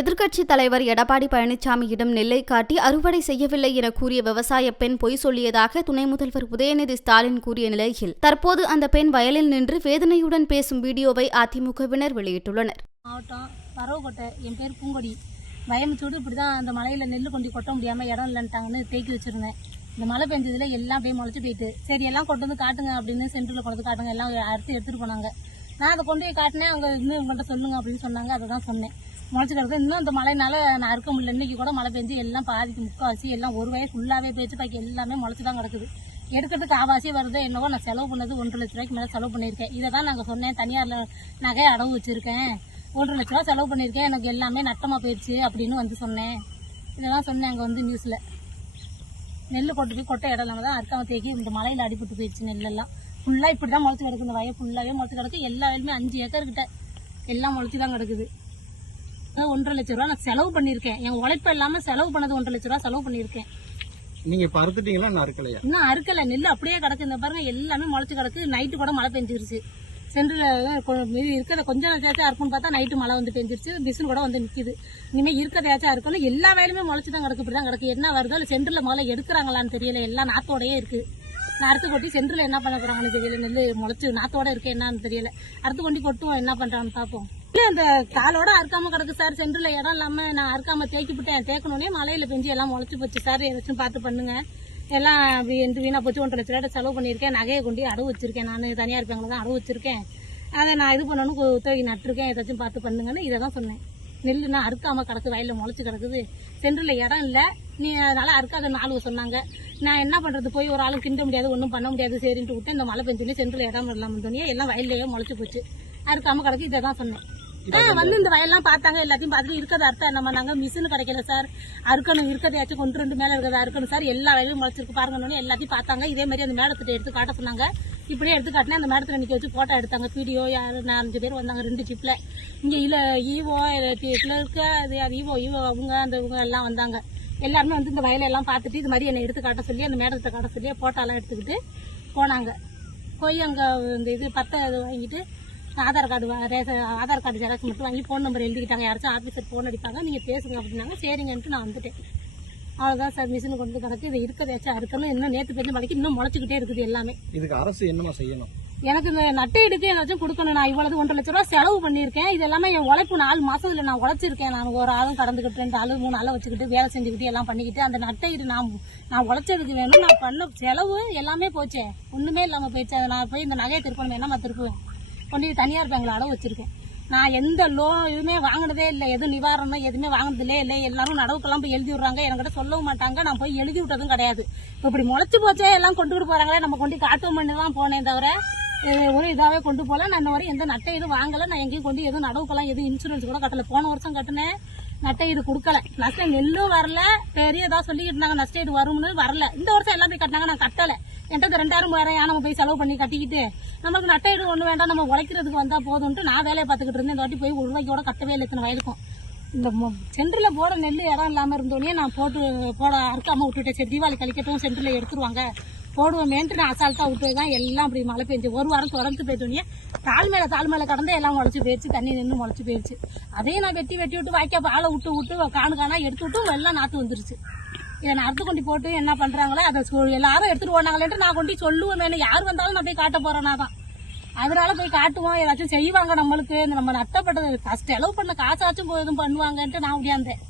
எதிர்க்கட்சித் தலைவர் எடப்பாடி பழனிசாமியிடம் நெல்லை காட்டி அறுவடை செய்யவில்லை என கூறிய விவசாய பெண் பொய் சொல்லியதாக துணை முதல்வர் உதயநிதி ஸ்டாலின் கூறிய நிலையில் தற்போது அந்த பெண் வயலில் நின்று வேதனையுடன் பேசும் வீடியோவை அதிமுகவினர் வெளியிட்டுள்ளனர். மாவட்டம் பரவக்கோட்டை என் பேர் பூங்கொடி. பயமுச்சூடு இப்படி தான் அந்த மலையில் நெல் கொண்டு கொட்ட முடியாமல் இடம் இல்லைன்ட்டாங்கன்னு தேக்கி வச்சிருந்தேன். இந்த மழை பெஞ்சதில் எல்லாம் போய் முளைச்சி போயிட்டு சரி எல்லாம் கொண்டு வந்து காட்டுங்க அப்படின்னு சென்டரில் கொண்டு வந்து காட்டுங்க எல்லாம் அறுத்து எடுத்துகிட்டு போனாங்க. நான் அதை கொண்டு போய் காட்டினேன் அவங்க இன்னும் உங்கள்கிட்ட சொல்லுங்க அப்படின்னு சொன்னாங்க அதை தான் சொன்னேன். முளைச்சி கிடக்கு இன்னும் இந்த மழைனால நான் அறுக்க முடியல. இன்னைக்கு கூட மழை பெஞ்சு எல்லாம் பாதிக்கு முக்கால்வாசி எல்லாம் ஒரு வயசு ஃபுல்லாகவே பேச்சு பாக்கி எல்லாமே முளைச்சி தான் கிடக்குது. எடுக்கிறதுக்கு ஆபாசி வருது. என்னவோ நான் செலவு பண்ணது ஒன்றரை லட்ச ரூபாய்க்கு மேலே செலவு பண்ணியிருக்கேன். இதை தான் நாங்கள் சொன்னேன். தனியாரில் நகை அடவு வச்சுருக்கேன். ஒன்றரை லட்ச ரூபா செலவு பண்ணியிருக்கேன். எனக்கு எல்லாமே நட்டமாக போயிடுச்சு அப்படின்னு வந்து சொன்னேன். இதெல்லாம் சொன்னேன் அங்கே வந்து நியூஸில் நெல் கொண்டு போய் கொட்டை இடம் இல்லாமல் தான் அர்க்காம தேக்கி இந்த மலையில் அடிபட்டு போயிடுச்சு நெல்லெல்லாம். ஃபுல்லாக இப்படி தான் முளைச்சி கிடக்கு. இந்த வயல் ஃபுல்லாகவே முளைச்சி கிடக்கு. எல்லா வயலுமே அஞ்சு ஏக்கர் கிட்ட எல்லாம் முளைச்சி தான் கிடக்குது. ஒன்றரை லட்ச ரூபா நான் செலவு பண்ணியிருக்கேன். என் உழைப்பு இல்லாமல் செலவு பண்ணது ஒன்றரை லட்ச ரூபா செலவு பண்ணியிருக்கேன். நீங்க இப்ப அறுத்துட்டீங்களா? இன்னும் அறுக்கலையா? இன்னும் அறுக்கல. நெல் அப்படியே கிடக்கு. இந்த பாருங்க எல்லாமே முளைச்சி கிடக்கு. நைட்டு கூட மழை பெஞ்சிருச்சு. சென்டரில் இருக்கிறத கொஞ்சம் நேரத்தையாச்சும் அறுக்குன்னு பார்த்தா நைட்டு மழை வந்து பெஞ்சிருச்சு. மிஷின் கூட வந்து நிற்கிது இனிமேல் இருக்கிறதையாச்சும் அறுக்கணும். எல்லா வயலுமே முளைச்சி தான் கிடக்கு. இப்படி தான் கிடக்கு. என்ன வருதோ இல்லை சென்டரில் முதல்ல எடுக்கிறாங்களான்னு தெரியல. எல்லாம் நாத்தோடயே இருக்குது நான் அறுத்து கொட்டி சென்டரில் என்ன பண்ண போகிறாங்கன்னு தெரியல. நெல் முளைச்சி நாத்தோட இருக்கு. என்னன்னு தெரியல. அறுத்து கொண்டு கொட்டுவோம். என்ன பண்ணுறான்னு பார்ப்போம். அந்த காலோட அறுக்காம கிடக்கு சார். சென்டரில் இடம் இல்லாமல் நான் அறுக்காம தேக்கி விட்டேன். தேக்கணுன்னே மலையில பெஞ்சு எல்லாம் முளைச்சி போச்சு சார். ஏதாச்சும் பார்த்து பண்ணுங்க. எல்லாம் எந்த வீணா போச்சு. ஒன்றரை லட்ச ரூபாய் செலவு பண்ணியிருக்கேன். நகையை கொண்டு அடவு வச்சிருக்கேன் நான். தனியா பேங்கில் தான் அடவு வச்சிருக்கேன். அதை நான் இது பண்ணணும் உத்தரவி நட்டுருக்கேன். ஏதாச்சும் பார்த்து பண்ணுங்கன்னு இதை தான் சொன்னேன். நெல்லுனா அறுக்காம கிடக்கு வயலில் முளைச்சி கிடக்குது. சென்டரில் இடம் இல்லை. நீ அதனால அறுக்காத நாலு சொன்னாங்க. நான் என்ன பண்ணுறது போய் ஒரு ஆளும் கிண்ட முடியாது ஒன்றும் பண்ண முடியாது சரின்ட்டு விட்டு இந்த மழை பெஞ்சுன்னு சென்டரில் இடம் இல்லாமல் தோணியே எல்லாம் வயல்லையே முளைச்சி போச்சு. அறுக்காம கிடக்கு இதை தான் சொன்னேன். வந்து இந்த வயல்லாம் பார்த்தாங்க எல்லாத்தையும் பார்த்துட்டு இருக்கிறத அர்த்தம். என்ன பண்ணாங்க மிஷின் கிடைக்கல சார் அறுக்கணும் இருக்கிறதையாச்சும் கொண்டு ரெண்டு மேலே இருக்கிறத அறுக்கணும் சார் எல்லா வயலும் முளைச்சிருக்கு. பாருங்கன்னு எல்லாத்தையும் பார்த்தாங்க. இதே மாதிரி அந்த மேடத்திட்ட எடுத்து காட்ட சொன்னாங்க. இப்படியே எடுத்து காட்டினா அந்த மேடத்தில் நிற்க வச்சு ஃபோட்டோ எடுத்தாங்க. வீடியோ யார் நாலஞ்சு பேர் வந்தாங்க ரெண்டு ஜிப்பில் இங்கே இல்லை ஈவோ கிளர்க்கு அது அது ஈவோ ஈவோ அவங்க அந்த இவங்க எல்லாம் வந்தாங்க. எல்லாருமே வந்து இந்த வயலெல்லாம் பார்த்துட்டு இது மாதிரி என்னை எடுத்து காட்ட சொல்லி அந்த மேடத்தை காட்ட சொல்லி ஃபோட்டோலாம் எடுத்துக்கிட்டு போனாங்க. போய் அங்கே இந்த இது பத்தை வாங்கிட்டு Aadhaar card ration Aadhaar card xerox மட்டும் வாங்கி ஃபோன் நம்பர் எழுதிக்கிட்டாங்க. யாராச்சும் ஆஃபீஸர் ஃபோன் அடிப்பாங்க நீங்கள் பேசுங்க அப்படின்னாங்க. சரிங்கன்ட்டு நான் வந்துட்டேன். அவ்வளோதான் சார் மிஷின் கொண்டு கிடக்கு. இது இருக்கிறதாச்சும் அறுக்கணும் இன்னும் நேற்று பெஞ்ச மழைக்கு இன்னும் முளைச்சிக்கிட்டே இருக்குது எல்லாமே. இதுக்கு அரசு என்னமா செய்யணும்? எனக்கு இந்த நட்டையிடுக்கு ஏதாச்சும் கொடுக்கணும். நான் இவ்வளவு ஒன்றரை லட்ச ரூபா செலவு பண்ணியிருக்கேன். இது எல்லாமே என் உழைப்பு நாலு மாசம் இல்லை நான் உழைச்சிருக்கேன். நான் ஒரு ஆளும் கடந்துக்கிட்டு ரெண்டு ஆளு மூணு ஆளை வச்சுக்கிட்டு வேலை செஞ்சுக்கிட்டு எல்லாம் பண்ணிக்கிட்டு அந்த நட்டையிடு நான் நான் உழைச்சதுக்கு வேணும். நான் பண்ண செலவு எல்லாமே போச்சே. ஒண்ணுமே இல்லாம போயிடுச்சு. நான் போய் இந்த நகையை திருப்பணும்? என்னமா திருப்புவேன்? கொண்டு போய் தனியார் பேங்கில் அடவு வச்சிருக்கேன் நான் எந்த லோன் எதுவுமே வாங்கினதே இல்லை. எதுவும் நிவாரணம் எதுவுமே வாங்கினதில்லே இல்லை. எல்லாரும் நடவுக்கெல்லாம் போய் எழுதி விடுறாங்க. என்கிட்ட சொல்லவும் மாட்டாங்க. நான் போய் எழுதி விட்டதும் கிடையாது. இப்படி முளைச்சி போச்சே எல்லாம் கொண்டுகிட்டு போகிறாங்களே நம்ம கொண்டு காட்டும் பண்ணி தான் போனேன் தவிர ஒரு இதாகவே கொண்டு போகல. நான் இன்ன வரையும் எந்த நட்டை எதுவும் வாங்கலை. நான் எங்கேயும் கொண்டு எதுவும் நடவுக்கெல்லாம் எதுவும் இன்சூரன்ஸ் கூட கட்டலை. போன வருஷம் கட்டினேன். நட்டை இது கொடுக்கல. நஷ்டம் நெல்லும் வரல. பெரிய ஏதாவது சொல்லிக்கிட்டு இருந்தாங்க நஷ்ட இது வரும்னு வரல. இந்த வருஷம் எல்லாம் போய் கட்டினாங்க நான் கட்டல. என்கிட்ட இந்த ரெண்டாயிரம் மூவாயிரம் நம்ம போய் செலவு பண்ணி கட்டிக்கிட்டு நமக்கு நட்டை இது ஒன்று வேண்டாம் நம்ம உழைக்கிறதுக்கு வந்தா போதும்ட்டு நான் வேலையை பார்த்துக்கிட்டு இருந்தேன். இந்த வாட்டி போய் ஒரு ரூபாய்க்கு கூட கட்டவே இல்லை இத்தனை வயலுக்கும் இந்த சென்டரில் போட நெல் இடம் இல்லாமல் இருந்தோடனே நான் போட்டு போட அறுக்காம விட்டுட்டேன். சரி தீபாவளி கழிக்கட்டும் சென்டரில் எடுத்துருவாங்க. போடுவோமேன்ட்டு நான் அசால்ட்டாக விட்டு தான் எல்லாம் அப்படி மழை பெஞ்சு ஒரு வாரம் தொடர்ந்து போயிட்டோன்னே தாழ் மேலே தாழ் மேலே கடந்து எல்லாம் முளைச்சி போயிடுச்சு தண்ணி நின்று முளைச்சி போயிடுச்சு அதையும் நான் வெட்டி வெட்டி விட்டு வாய்க்கா ஆளை விட்டு விட்டு காணு காணா எடுத்து விட்டு எல்லாம் நாற்று வந்துருச்சு. இதை நான் அறுத்து கொண்டு போட்டு என்ன பண்றாங்களோ அதை எல்லாரும் எடுத்துட்டு போனாங்களேன்ட்டு நான் கொண்டு சொல்லுவேன். யார் வந்தாலும் நான் போய் காட்ட போறேன்னா தான். அதனால போய் காட்டுவோம். ஏதாச்சும் செய்வாங்க நம்மளுக்கு. இந்த நம்ம நட்டப்பட்டது காசு செலவு பண்ண காசாச்சும் போய் எதுவும் பண்ணுவாங்கன்ட்டு நான் முடியாந்தேன்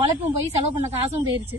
உழைப்பும் போய் செலவு பண்ண காசும் போயிருச்சு.